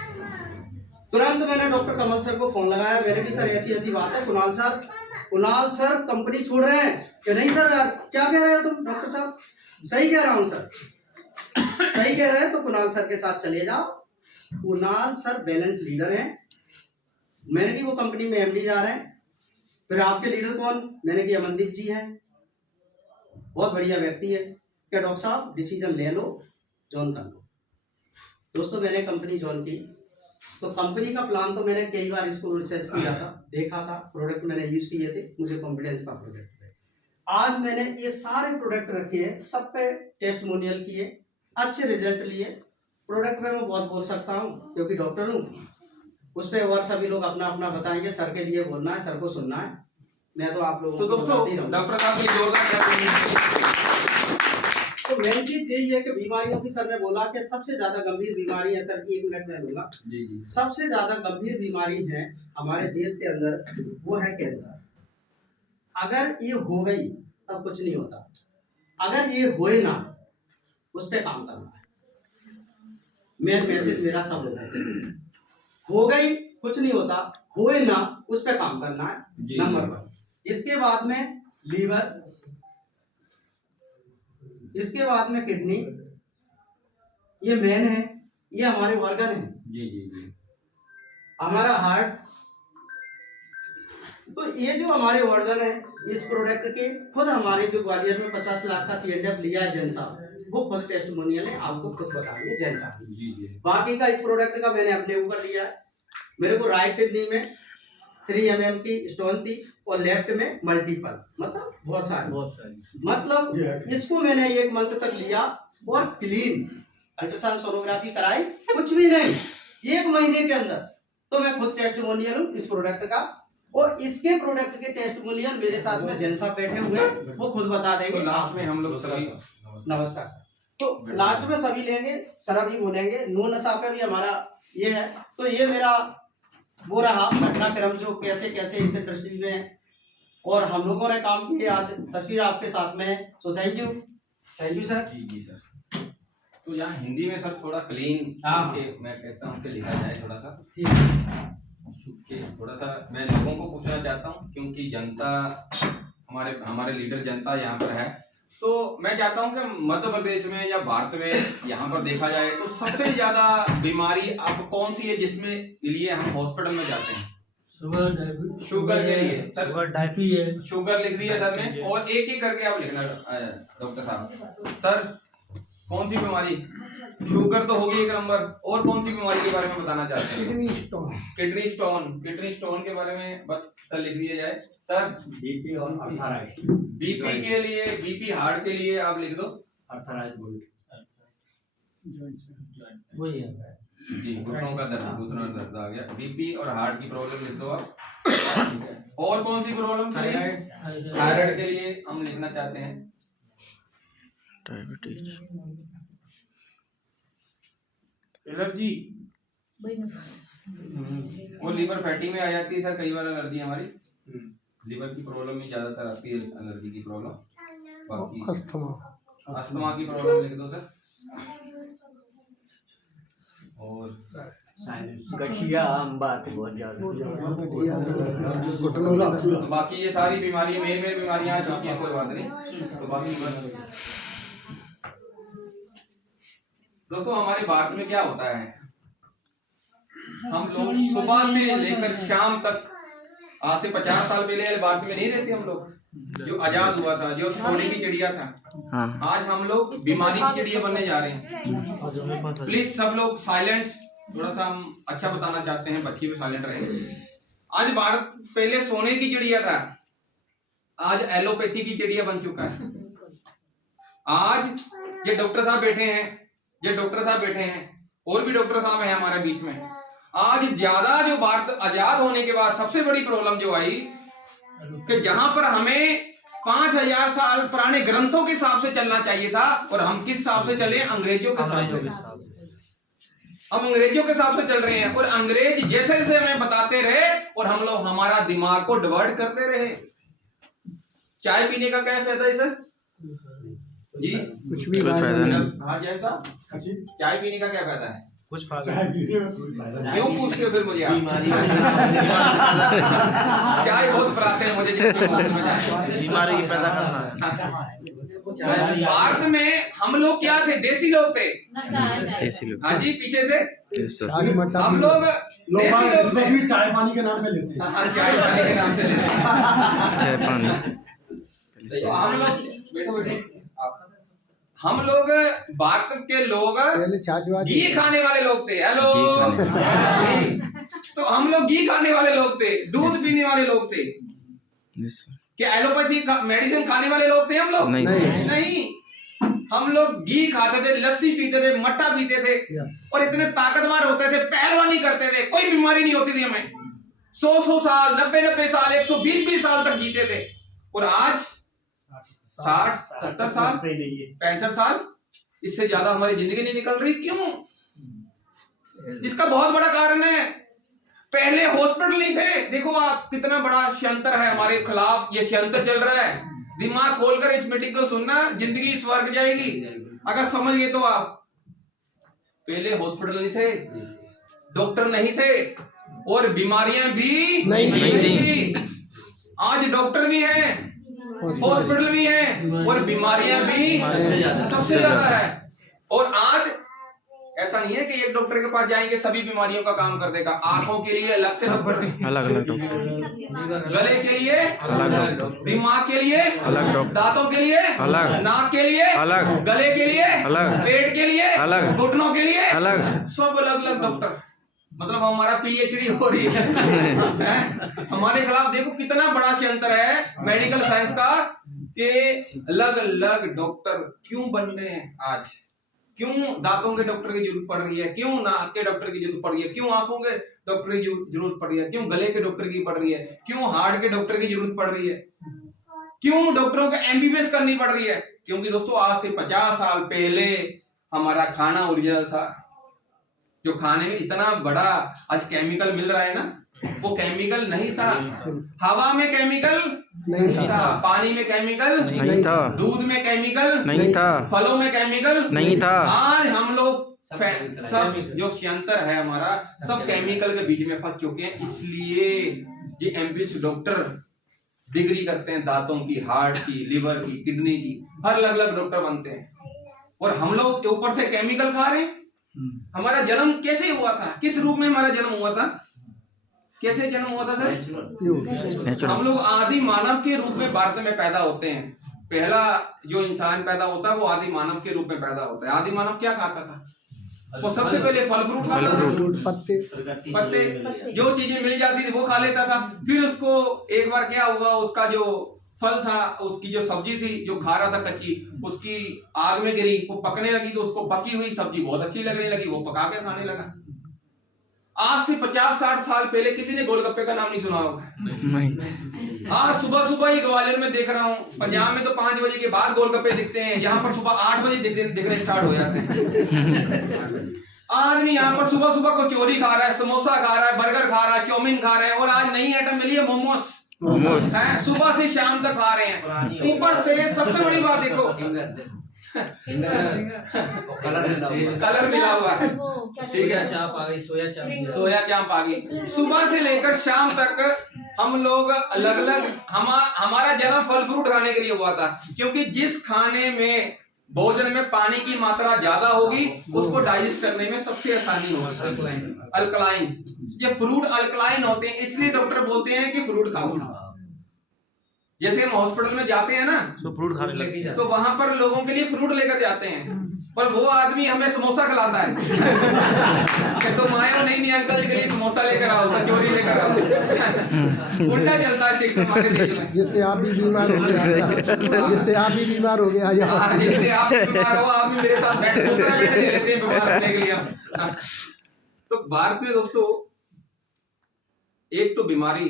तुरंत मैंने डॉक्टर कमल सर को फोन लगाया। मैंने कहा सर ऐसी ऐसी बात है, कुणाल सर कंपनी छोड़ रहे हैं कि नहीं सर? यार क्या कह रहे हो तुम? डॉक्टर साहब सही कह रहा हूँ सर, सही कह रहे हैं, तो कुणाल सर के साथ चले जाओ। कुणाल सर बैलेंस लीडर हैं। मैंने की वो कंपनी में MD जा रहे हैं। फिर आपके लीडर कौन? मैंने की अमनदीप जी हैं, बहुत बढ़िया व्यक्ति है। क्या डॉक्टर साहब डिसीजन ले लो, ज्वाइन कर लो। दोस्तों मैंने कंपनी ज्वाइन की, तो कंपनी का प्लान तो मैंने कई बार इसको रिसर्च किया था, देखा था, प्रोडक्ट मैंने यूज किए थे, मुझे कॉन्फिडेंस था प्रोडक्ट पे। आज मैंने ये सारे प्रोडक्ट रखे हैं, सब पे टेस्टिमोनियल किए, अच्छे रिजल्ट लिए। प्रोडक्ट पे मैं बहुत बोल सकता हूँ क्योंकि डॉक्टर हूँ, उस पर और सभी लोग अपना अपना बताएंगे। सर के लिए बोलना है, सर को सुनना है, मैं तो आप लोगों तो दोस्तों डॉक्टर साहब की जोरदार। तो मेन चीज यही है कि बीमारियों की सर ने बोला कि सबसे ज्यादा गंभीर बीमारी है। सर की 1 मिनट में लूंगा। जी सबसे ज्यादा गंभीर बीमारी है हमारे देश के अंदर, वो है कैंसर। अगर ये हो गई तब कुछ नहीं होता, अगर ये होए ना उस पर काम करना है। मेन मैसेज मेरा सब होता है, हो गई कुछ नहीं होता, होए ना उस पर काम करना है, नंबर 1। इसके बाद में लीवर, इसके बाद में किडनी, ये मेन है, ये हमारे ऑर्गन है। जी हमारा हार्ट। तो ये जो हमारे ऑर्गन है, इस प्रोडक्ट के खुद हमारे जो ग्वालियर में 50 लाख का C&F लिया है जैन साहब, वो खुद टेस्टिमोनियल है, आपको खुद बताएंगे जैन साहब। बाकी का इस प्रोडक्ट का मैंने अपने ऊपर लिया है। मेरे को राइट किडनी में 3 mm की स्टोन थी और लेफ्ट में मल्टीपल, मतलब बहुत सारी। मतलब इसको मैंने 1 मंथ तक लिया और क्लीन अल्ट्रासाउंड सोनोग्राफी कराई, कुछ भी नहीं, 1 महीने के अंदर। तो मैं खुद टेस्टिमोनियल हूँ इस प्रोडक्ट का, और इसके प्रोडक्ट के टेस्टिमोनियल मेरे साथ में जैन साहब बैठे हुए हैं, वो खुद बता देंगे। तो लास्ट में हम लोग सभी नमस्कार। तो लास्ट में सभी लेंगे, सर अभी बोलेंगे। नून नशा का भी हमारा ये है। तो ये मेरा वो रहा घटनाक्रम जो कैसे कैसे इस इंडस्ट्री में और हम लोगों ने काम किए, आज तस्वीर आपके साथ में है। So thank you sir. जी सर। तो यहाँ हिंदी में सर थोड़ा क्लीन मैं कहता हूँ कि लिखा जाए थोड़ा सा, थोड़ा सा मैं लोगों को पूछना चाहता हूँ, क्योंकि जनता हमारे लीडर जनता यहाँ पर है। तो मैं चाहता हूँ कि मध्य प्रदेश में या भारत में यहाँ पर देखा जाए तो सबसे ज्यादा बीमारी आप कौन सी है जिसमें लिए हम हॉस्पिटल में जाते हैं? शुगर के लिए सर, शुगर लिख दिया सर ने, और एक एक करके आप लिखना डॉक्टर साहब। सर कौन सी बीमारी? शुगर तो होगी 1 नंबर, और कौन सी बीमारी के बारे में बताना चाहते हैं? किडनी स्टोन के बारे में सर लिख दिया जाए सर। बीपी और अर्थराइट, बीपी के लिए, बीपी हार्ट के लिए आप लिख दो अर्थराइट जी, घुटनों का दर्द आ गया। बीपी और हार्ट की प्रॉब्लम लिख दो आप। और कौन सी प्रॉब्लम? थायराइड के लिए हम लिखना चाहते हैं डायबिटीज, एलर्जी, वो लिवर फैटी में आ जाती है सर कई बार एलर्जी हमारी। लिवर की प्रॉब्लम में ज्यादातर आती है एलर्जी की प्रॉब्लम। बाकी अस्थमा की प्रॉब्लम लिख दो सर। और गठिया बात बहुत ज्यादा। तो बाकी ये सारी बीमारी मेन बीमारियां आ चुकी हैं, कोई बात नहीं। तो बाकी बस दोस्तों हमारे भारत में क्या होता है, हम लोग सुबह से लेकर शाम तक, आज से 50 साल पहले भारत में नहीं रहते हम लोग, जो आजाद हुआ था, जो सोने की चिड़िया था, आज हम लोग बीमारी की चिड़िया बनने जा रहे हैं। प्लीज सब लोग साइलेंट, थोड़ा सा हम अच्छा बताना चाहते हैं, बच्चे भी साइलेंट रहे। आज भारत पहले सोने की चिड़िया था, आज एलोपैथी की चिड़िया बन चुका है। आज ये डॉक्टर साहब बैठे हैं, और भी डॉक्टर साहब हैं हमारे बीच में। आज ज्यादा जो भारत आजाद होने के बाद सबसे बड़ी प्रॉब्लम जो आई कि जहां पर हमें 5000 साल पुराने ग्रंथों के हिसाब से चलना चाहिए था, और हम किस हिसाब से चले? अंग्रेजों के हिसाब से। हम अंग्रेजों के हिसाब से चल रहे हैं, और अंग्रेज जैसे जैसे हमें बताते रहे और हम लोग हमारा दिमाग को डिवर्ट करते रहे। चाय पीने का क्या फायदा है सर जी? कुछ भी फायदा नहीं। हाँ जैन साहब, चाय पीने का क्या फायदा है? कुछ फायदा नहीं। क्यों पूछते हो फिर मुझे आप? चाय बहुत पिलाते हैं मुझे, बीमारी पैदा करना है। भारत में हम लोग क्या थे? देसी लोग थे। देसी लोग। हाँ जी, पीछे से हम लोग भी चाय पानी के नाम पे लेते हैं। चाय पानी के नाम से लेते हैं। चाय पानी। तो हम लोग बैठो हम लोग भारत के लोग घी खाने वाले लोग थे। हेलो, तो हम लोग घी खाने वाले लोग थे, दूध पीने वाले लोग थे। क्या एलोपैथी मेडिसिन खाने वाले लोग थे हम लोग? नहीं। हम लोग घी खाते थे, लस्सी पीते थे, मट्ठा पीते थे, और इतने ताकतवर होते थे, पहलवानी करते थे, कोई बीमारी नहीं होती थी हमें। 100 साल, 90 साल, 120 साल तक जीते थे। और आज 60, 70 साल, 65 साल, इससे ज्यादा हमारी जिंदगी नहीं निकल रही। क्यों? इसका बहुत बड़ा कारण है, पहले हॉस्पिटल नहीं थे। देखो आप, कितना बड़ा षड्यंत्र है हमारे खिलाफ, ये षड्यंत्र चल रहा है। दिमाग खोलकर इस मीटिंग को सुनना, जिंदगी स्वर्ग जाएगी अगर समझ गए तो आप। पहले हॉस्पिटल नहीं थे, डॉक्टर नहीं थे, और बीमारियां भी नहीं थी। आज डॉक्टर भी हैं, हॉस्पिटल भी हैं, और बीमारियां भी सबसे ज्यादा है। और आज ऐसा नहीं है कि एक डॉक्टर के पास जाएंगे सभी बीमारियों का काम कर देगा। आंखों के लिए अलग से डॉक्टर, अलग अलग डॉक्टर, गले के लिए अलग, दिमाग के लिए अलग डॉक्टर, दांतों के लिए अलग, नाक के लिए अलग, गले के लिए अलग, पेट के लिए अलग, घुटनों के लिए अलग, सब अलग अलग डॉक्टर। मतलब हमारा पीएचडी हो रही है हैं? हमारे खिलाफ देखो कितना बड़ा अंतर है मेडिकल साइंस का कि अलग अलग डॉक्टर क्यों बन रहे हैं आज। क्यों दांतों के डॉक्टर की जरूरत पड़ रही है, क्यों नाक के डॉक्टर की जरूरत पड़ रही है, क्यों आंखों के डॉक्टर की जरूरत पड़ रही है, क्यों गले के डॉक्टर की पड़ रही है, क्यों हार्ट के डॉक्टर की जरूरत पड़ रही है, क्यों डॉक्टरों को एमबीबीएस करनी पड़ रही है। क्योंकि दोस्तों आज से 50 साल पहले हमारा खाना ओरिजिनल था। जो खाने में इतना बड़ा आज केमिकल मिल रहा है ना, वो केमिकल नहीं था। हवा में केमिकल नहीं था, पानी में केमिकल नहीं था, दूध में केमिकल नहीं था, फलों में केमिकल नहीं था। आज हम लोग सब जो यंत्र है हमारा सब केमिकल के बीच में फंस चुके हैं। इसलिए ये एमबीबीएस डॉक्टर डिग्री करते हैं दांतों की, हार्ट की, लिवर की, किडनी की, हर अलग अलग डॉक्टर बनते हैं। और हम लोग ऊपर से केमिकल खा रहे हैं। हमारा जन्म कैसे हुआ था, किस रूप में हमारा जन्म हुआ था, कैसे जन्म हुआ था सर? हम लोग आदि मानव के रूप में भारत में पैदा होते हैं। पहला जो इंसान पैदा होता है वो आदि मानव के रूप में पैदा होता है। आदि मानव क्या खाता था? वो सबसे पहले फल फ्रूट खाता था, पत्ते जो चीजें मिल जाती थी वो खा लेता था। फिर उसको एक बार क्या हुआ, उसका जो फल था, उसकी जो सब्जी थी जो खा रहा था कच्ची, उसकी आग में गिरी, वो पकने लगी तो उसको पकी हुई सब्जी बहुत अच्छी लगने लगी, वो पका के खाने लगा। आज से 50-60 साल पहले किसी ने गोलगप्पे का नाम नहीं सुना होगा। आज सुबह सुबह ही ग्वालियर में देख रहा हूँ, पंजाब में तो 5 बजे के बाद गोलगप्पे दिखते हैं, यहाँ पर सुबह 8 बजे दिखने स्टार्ट हो जाते हैं। आदमी यहाँ पर सुबह सुबह कचौरी खा रहा है, समोसा खा रहा है, बर्गर खा रहा है, चाउमीन खा रहा है, और आज नई आइटम मिली है मोमोस। सुबह से शाम तक खा रहे हैं। ऊपर से सबसे बड़ी बात देखो, कलर मिला हुआ है, ठीक है, चाप आ गई, सोया चाप आ गई। सुबह से लेकर शाम तक हम लोग अलग अलग, हमारा जन्म फल फ्रूट खाने के लिए हुआ था। क्योंकि जिस खाने में भोजन में पानी की मात्रा ज्यादा होगी उसको डाइजेस्ट करने में सबसे आसानी होगी। अल्कलाइन, ये फ्रूट अल्कलाइन होते हैं, इसलिए डॉक्टर बोलते हैं कि फ्रूट खाओ। जैसे हम हॉस्पिटल में जाते हैं ना तो फ्रूट खाने लगे, तो वहां पर लोगों के लिए फ्रूट लेकर जाते हैं, पर वो आदमी हमें समोसा खिलाता है। तो माया नहीं अंकल जी के लिए समोसा लेकर आओ, कचौरी लेकर आओ। उल्टा चलता है सिस्टम हमारे देश में। जिससे आप भी बीमार हो गए, जिससे आप भी बीमार हो गए, जिससे आप बीमार हो, आप भी मेरे साथ बैठे, दूसरा बैठे ले लेते हैं बीमार होने के लिए। तो भारत में दोस्तों एक तो बीमारी,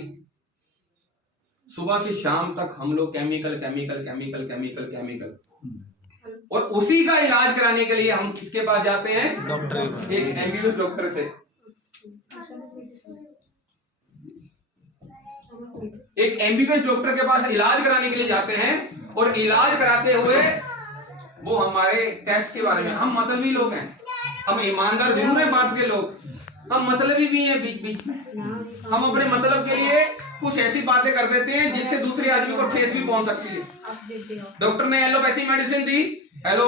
सुबह से शाम तक हम लोग chemical chemical chemical chemical chemical, और उसी का इलाज कराने के लिए हम किसके पास जाते हैं? डॉक्टर, एक एमबीबीएस डॉक्टर से। एक एमबीबीएस डॉक्टर के पास इलाज कराने के लिए जाते हैं, और इलाज कराते हुए वो हमारे टेस्ट के बारे में, हम मतलबी लोग हैं, हम ईमानदार जरूर हैं बात के लोग, हम मतलबी भी हैं बीच बीच में। हम अपने मतलब के लिए कुछ ऐसी बातें कर देते हैं जिससे दूसरे आदमी को ठेस भी पहुंच सकती है। डॉक्टर ने एलोपैथी मेडिसिन दी, हेलो,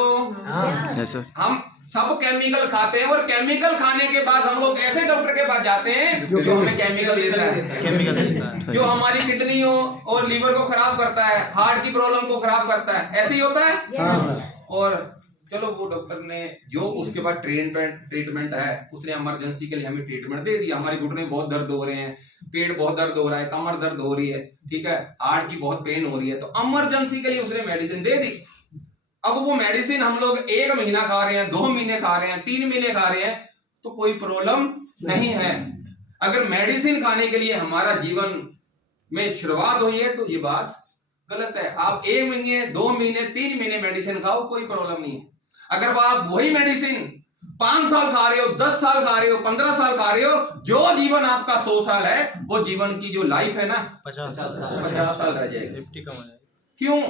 हम सब केमिकल खाते हैं, और केमिकल खाने के बाद हम लोग ऐसे डॉक्टर के पास जाते हैं जो हमें केमिकल देता है, जो हमारी किडनी और लीवर को खराब करता है, हार्ट की प्रॉब्लम को खराब करता है। ऐसे ही होता है। और चलो वो डॉक्टर ने जो उसके बाद ट्रीटमेंट है, उसने इमरजेंसी के लिए हमें ट्रीटमेंट दे दिया। हमारी घुटने बहुत दर्द हो रहे हैं, पेट बहुत दर्द हो रहा है, कमर दर्द हो रही है, ठीक है, हार्ट की बहुत पेन हो रही है, तो इमरजेंसी के लिए उसने मेडिसिन दे दी। अब वो मेडिसिन हम लोग 1 महीना खा रहे हैं, 2 महीने खा रहे हैं, 3 महीने खा रहे हैं, तो कोई प्रॉब्लम नहीं है। अगर मेडिसिन खाने के लिए हमारा जीवन में शुरुआत हुई है तो ये बात गलत है। आप 1 महीने, 2 महीने, 3 महीने मेडिसिन खाओ, कोई प्रॉब्लम नहीं है। अगर आप वही मेडिसिन 5 साल खा रहे हो, 10 साल खा रहे हो, 15 साल खा रहे हो, जो जीवन आपका 100 साल है, वो जीवन की जो लाइफ है ना 50 साल रह जाएगी। क्यों?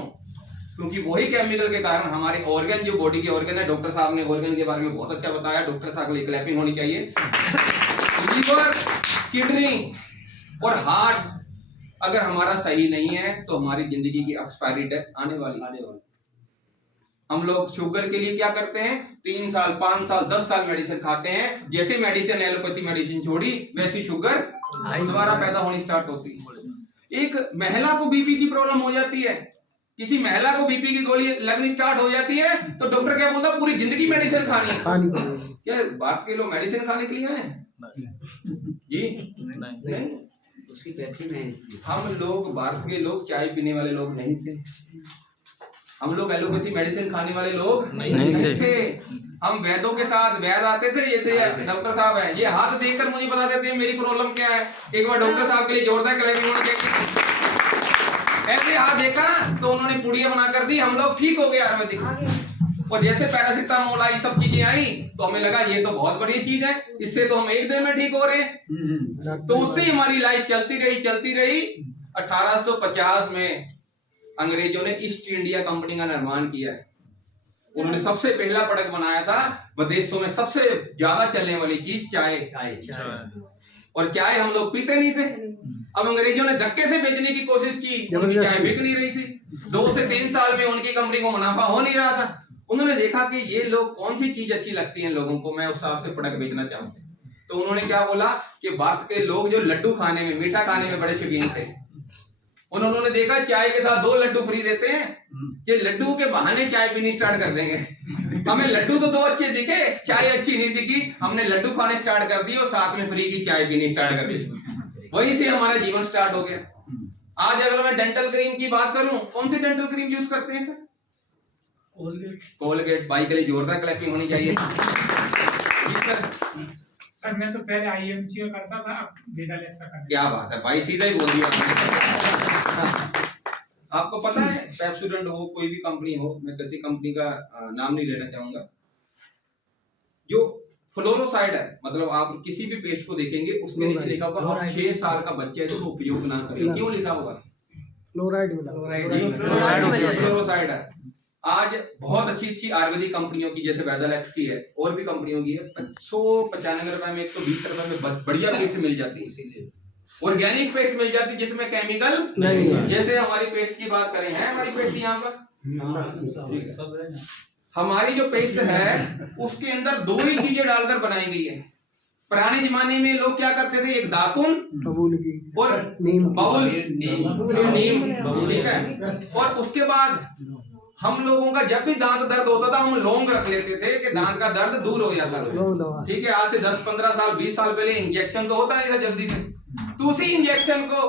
क्योंकि वही केमिकल के कारण हमारे ऑर्गन, जो बॉडी के ऑर्गन है, डॉक्टर साहब ने ऑर्गन के बारे में बहुत अच्छा बताया, डॉक्टर साहब के लिए क्लैपिंग होनी चाहिए। लीवर, किडनी और हार्ट अगर हमारा सही नहीं है तो हमारी जिंदगी की एक्सपायरी डेट आने वाली। हम लोग शुगर के लिए क्या करते हैं? 3 साल, 5 साल, 10 साल मेडिसिन खाते हैं। जैसे मेडिसिन, एलोपैथी मेडिसिन छोड़ी, वैसी शुगर दोबारा पैदा होनी स्टार्ट होती है। एक महिला को बीपी की प्रॉब्लम हो जाती है, किसी महिला को बीपी की गोली लगनी स्टार्ट हो जाती है, तो डॉक्टर क्या बोलता है? पूरी जिंदगी मेडिसिन खानी है। क्या बात के लोग मेडिसिन खाने के लिए आए हैं? जी नहीं नहीं, उसकी पैथी में है इसलिए। हम लोग भारत के लोग चाय पीने वाले लोग नहीं थे, हम लोग एलोपैथी मेडिसिन खाने वाले लोग नहीं थे। हम वैद्यों के साथ वैद आते थे, जैसे डॉक्टर साहब हैं, ये हाथ देखकर मुझे बता देते हैं मेरी प्रॉब्लम क्या है। एक बार डॉक्टर साहब के लिए जोरदार क्लैपिंग होनी चाहिए। ऐसे हाथ देखा तो उन्होंने पुड़िया बना कर दी, हम लोग ठीक हो गए आयुर्वेदिक। और जैसे पैरासिटामोल आई, सब चीजें आई, तो हमें लगा ये तो बहुत बड़ी चीज है, इससे तो हम एक दिन में ठीक हो रहे हैं। तो उससे ही हमारी लाइफ चलती रही। 1850 में अंग्रेजों ने ईस्ट इंडिया कंपनी का निर्माण किया है। उन्होंने सबसे पहला प्रोडक्ट बनाया था, विदेशों में सबसे ज्यादा चलने वाली चीज चाय। और चाय हम लोग पीते नहीं थे। अब अंग्रेजों ने धक्के से बेचने की कोशिश की, उनकी चाय बिक नहीं रही थी। 2 से 3 साल में उनकी कंपनी को मुनाफा हो नहीं रहा था। उन्होंने देखा कि ये लोग कौन सी चीज अच्छी लगती है लोगों को, मैं उस हिसाब से प्रोडक्ट बेचना चाहूँ। तो उन्होंने क्या बोला कि भारत के लोग जो लड्डू खाने में, मीठा खाने में बड़े शौकीन थे, उन्होंने देखा चाय के साथ 2 लड्डू फ्री देते हैं, ये लड्डू के बहाने चाय पीनी स्टार्ट कर देंगे। हमें लड्डू तो 2 अच्छे दिखे, चाय अच्छी नहीं दिखी, हमने लड्डू खाने स्टार्ट कर दिए और साथ में फ्री की चाय पीनी स्टार्ट कर दी। वहीं से हमारा जीवन स्टार्ट हो गया। आज अगर मैं डेंटल क्रीम की बात करूं, कौन सी डेंटल क्रीम यूज करते हैं सर? कोलगेट। भाई के लिए जोरदार क्लैपिंग होनी चाहिए। जी सर मैं तो पहले आईएमसी में करता था, अब वेदालेक्स का करता। क्या बात है भाई, सीधा ही बोल दिया। आपको पता है पेप्सोडेंट हो, कोई भी कंपनी हो, मैं किसी कंपनी का नाम नहीं लेना चाहूंगा, जो फ्लोरोसाइड है, मतलब आप किसी भी पेस्ट को देखेंगे उसके नीचे लिखा होगा आप 6 साल का बच्चा है इसको उपयोग ना करें। क्यों लिखा होगा? फ्लोराइड फ्लोरोसाइड है। आज बहुत अच्छी आयुर्वेदिक कंपनियों की, जैसे वेदालेक्स की है और भी कंपनियों की है, 195 रुपए में, 120 रुपए में बढ़िया पेस्ट मिल जाती है। इसीलिए ऑर्गेनिक पेस्ट मिल जाती है जिसमें केमिकल नहीं है। जैसे हमारी पेस्ट की बात करें, है हमारी पेस्ट यहाँ पर, हमारी जो पेस्ट है उसके अंदर 2 ही चीजें डालकर बनाई गई है। पुराने जमाने में लोग क्या करते थे, एक दातुन और नीम, ठीक है। और उसके बाद हम लोगों का जब भी दांत दर्द होता था, हम लौंग रख लेते थे कि दांत का दर्द दूर हो जाता था। ठीक है, आज से 10-15 साल 20 साल पहले इंजेक्शन तो होता नहीं था जल्दी से, तो उसी इंजेक्शन को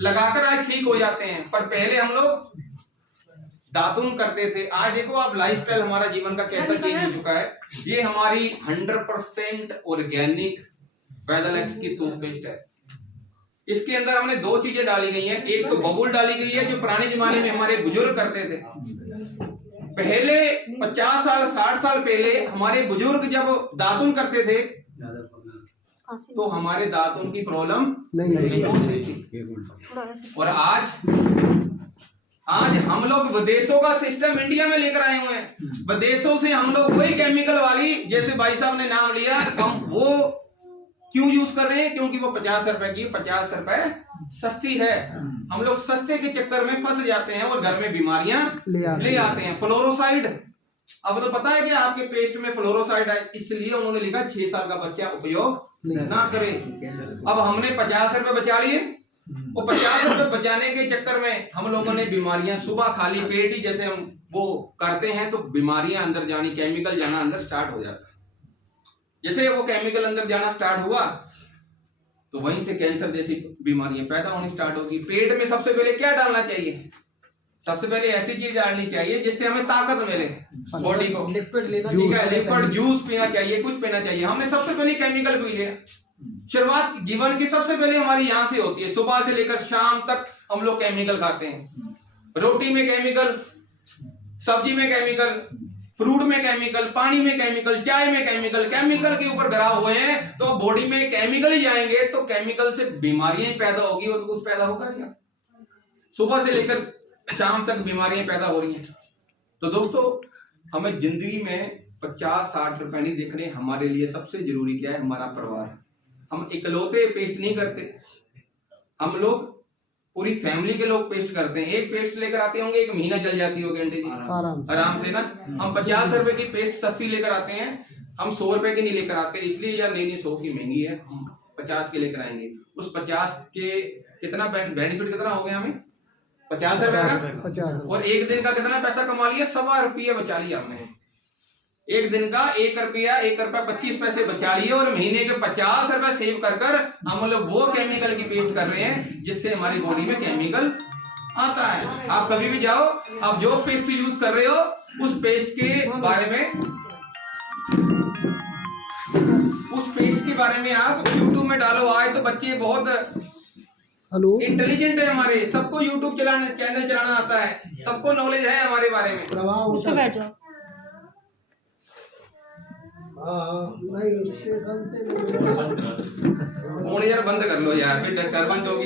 लगाकर आज ठीक हो जाते हैं। पर पहले हम लोग दातुन करते थे। आज देखो आप लाइफस्टाइल हमारा जीवन का कैसा चेंज हो चुका है। ये हमारी 100% ऑर्गेनिक वेदालेक्स की टूथपेस्ट है। इसके अंदर हमने 2 चीजें डाली गई हैं, एक तो बबुल डाली गई है, जो पुराने जमाने में हमारे बुजुर्ग करते थे। पहले 50 साल 60 साल पहले हमारे बुजुर्ग जब दातुन करते थे तो हमारे दातुन की प्रॉब्लम नहीं होती थी। और आज हम लोग विदेशों का सिस्टम इंडिया में लेकर आए हुए हैं। विदेशों से हम लोग वही केमिकल वाली, जैसे भाई साहब ने नाम लिया, हम वो क्यों यूज कर रहे हैं? क्योंकि वो 50 रुपए की, 50 रुपए सस्ती है। हम लोग सस्ते के चक्कर में फंस जाते हैं और घर में बीमारियां ले आते हैं। फ्लोरोसाइड, अब तो पता है कि आपके पेस्ट में फ्लोरोसाइड है, इसलिए उन्होंने लिखा 6 साल का बच्चा उपयोग ना करे। अब हमने 50 रुपए बचा लिए, वो 50 रुपए बचाने के चक्कर में हम लोगों ने बीमारियां, सुबह खाली पेट ही जैसे हम वो करते हैं तो बीमारियां अंदर जानी, केमिकल जाना अंदर स्टार्ट हो जाता है। जैसे वो केमिकल अंदर जाना स्टार्ट हुआ तो वहीं से कैंसर जैसी बीमारियां पैदा होनी स्टार्ट होगी। पेट में सबसे पहले क्या डालना चाहिए? सबसे पहले ऐसी चीज डालनी चाहिए जिससे हमें ताकत मिले बॉडी को। लिक्विड जूस पीना चाहिए, कुछ पीना चाहिए। हमने सबसे पहले केमिकल पी लिया। शुरुआत जीवन की सबसे पहले हमारी यहाँ से होती है। सुबह से लेकर शाम तक हम लोग केमिकल खाते हैं। रोटी में केमिकल, सब्जी में केमिकल, फ्रूट में केमिकल, पानी में केमिकल, चाय में केमिकल, केमिकल के ऊपर धरा हुए हैं। तो बॉडी में केमिकल ही जाएंगे तो केमिकल से बीमारियां ही पैदा होगी और कुछ पैदा होगा नहीं। सुबह से लेकर शाम तक बीमारियां पैदा हो रही हैं। तो दोस्तों, हमें जिंदगी में 50-60 रुपए नहीं देखने। हमारे लिए सबसे जरूरी क्या है? हमारा परिवार। हम इकलौते पेस्ट नहीं करते, हम लोग पूरी फैमिली के लोग पेस्ट करते हैं। एक पेस्ट लेकर आते होंगे, 1 महीना चल जाती होगी आंटी जी आराम से ना। हम 50 रुपए की पेस्ट सस्ती लेकर आते हैं, हम 100 रुपए की नहीं लेकर आते। इसलिए यार नहीं 100 की महंगी है, हम 50 के लेकर आएंगे। उस 50 के कितना बेनिफिट कितना हो गया हमें? 50 रुपए का। और एक दिन का कितना पैसा कमा लिया? 1.25 रुपये बचा लिया हमने। एक दिन का 1 रुपया 25 पैसे बचा लिए और महीने के 50 रुपए सेव कर कर हम लोग वो केमिकल की पेस्ट कर रहे हैं जिससे हमारी बॉडी में केमिकल आता है। आप कभी भी जाओ, आप जो पेस्ट यूज कर रहे हो उस पेस्ट के बारे में आप यूट्यूब में डालो। आज तो बच्चे बहुत हेलो इंटेलिजेंट है हमारे, सबको यूट्यूब चैनल चलाना आता है, सबको नॉलेज है हमारे बारे में। प्रभाव बैठ जाओ। नहीं स्टेशन से नहीं फोन यार बंद कर लो यार, फिर डिस्टर्बेंस होगी।